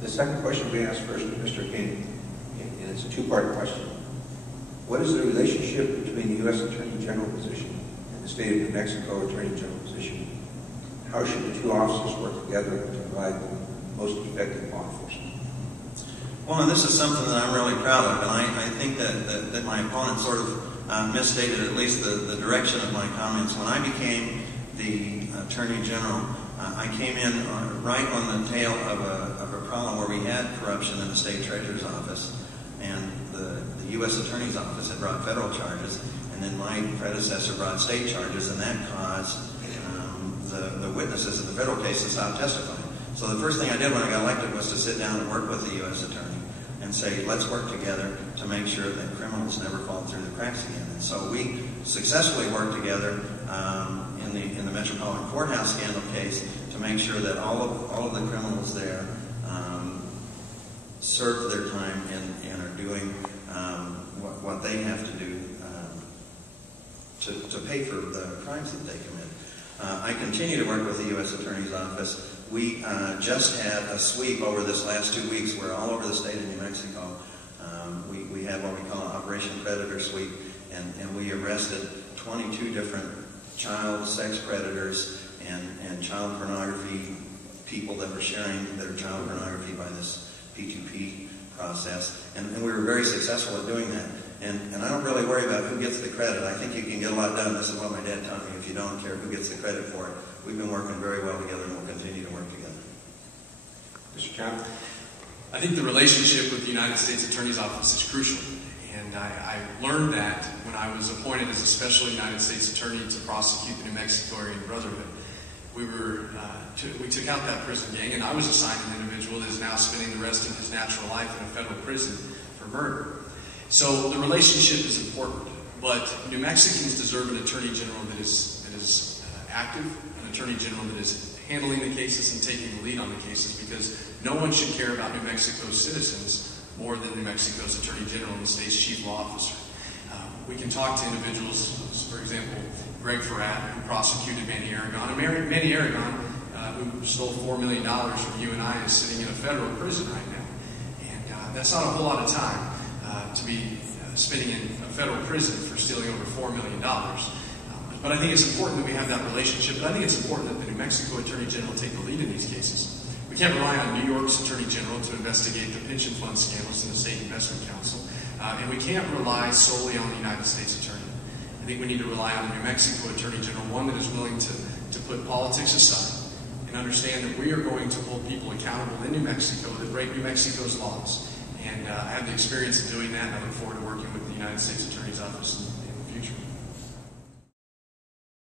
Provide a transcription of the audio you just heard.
The second question we asked first to Mr. King, and it's a two-part question. What is the relationship between the U.S. Attorney General position and the State of New Mexico Attorney General position? How should the two offices work together to provide the most effective law enforcement? Well, and this is something that I'm really proud of, and I think that my opponent sort of misstated at least the direction of my comments. When I became the Attorney General, I came in right on the tail of a problem where we had corruption in the State Treasurer's Office, and the U.S. Attorney's Office had brought federal charges, and then my predecessor brought state charges, and that caused the witnesses in the federal case to stop testifying. So the first thing I did when I got elected was to sit down and work with the U.S. Attorney and say, let's work together to make sure that criminals never fall through the cracks again. And so we successfully worked together in the Metropolitan Courthouse scandal case to make sure that all of the criminals there served their time and are doing what they have to do to pay for the crimes that they commit. I continue to work with the U.S. Attorney's Office. We just had a sweep over this last 2 weeks where all over the state of New Mexico we had what we call an Operation Predator Sweep, and we arrested 22 different child sex predators and child pornography people that were sharing their child pornography by this P2P process. And we were very successful at doing that. And I don't really worry about who gets the credit. I think you can get a lot done. This is what my dad taught me. If you don't care who gets the credit for it, we've been working very well together and we'll continue to work together. Mr. Chandler? I think the relationship with the United States Attorney's Office is crucial. And I learned that when I was appointed as a special United States Attorney to prosecute the New Mexico Aryan Brotherhood. We took out that prison gang, and I was assigned an individual that is now spending the rest of his natural life in a federal prison for murder. So the relationship is important, but New Mexicans deserve an Attorney General that is active, an Attorney General that is handling the cases and taking the lead on the cases, because no one should care about New Mexico's citizens more than New Mexico's Attorney General and the state's chief law officer. We can talk to individuals, for example, Greg Farrat, who prosecuted Manny Aragon. And Manny Aragon, who stole $4 million from you and I, is sitting in a federal prison right now. And that's not a whole lot of time to be spending in a federal prison for stealing over $4 million. But I think it's important that we have that relationship. But I think it's important that the New Mexico Attorney General take the lead in these cases. We can't rely on New York's Attorney General to investigate the pension fund scandals in the State Investment Council. And we can't rely solely on the United States Attorney. I think we need to rely on the New Mexico Attorney General, one that is willing to put politics aside and understand that we are going to hold people accountable in New Mexico that break New Mexico's laws. And I have the experience of doing that, and I look forward to working with the United States Attorney's Office in the future.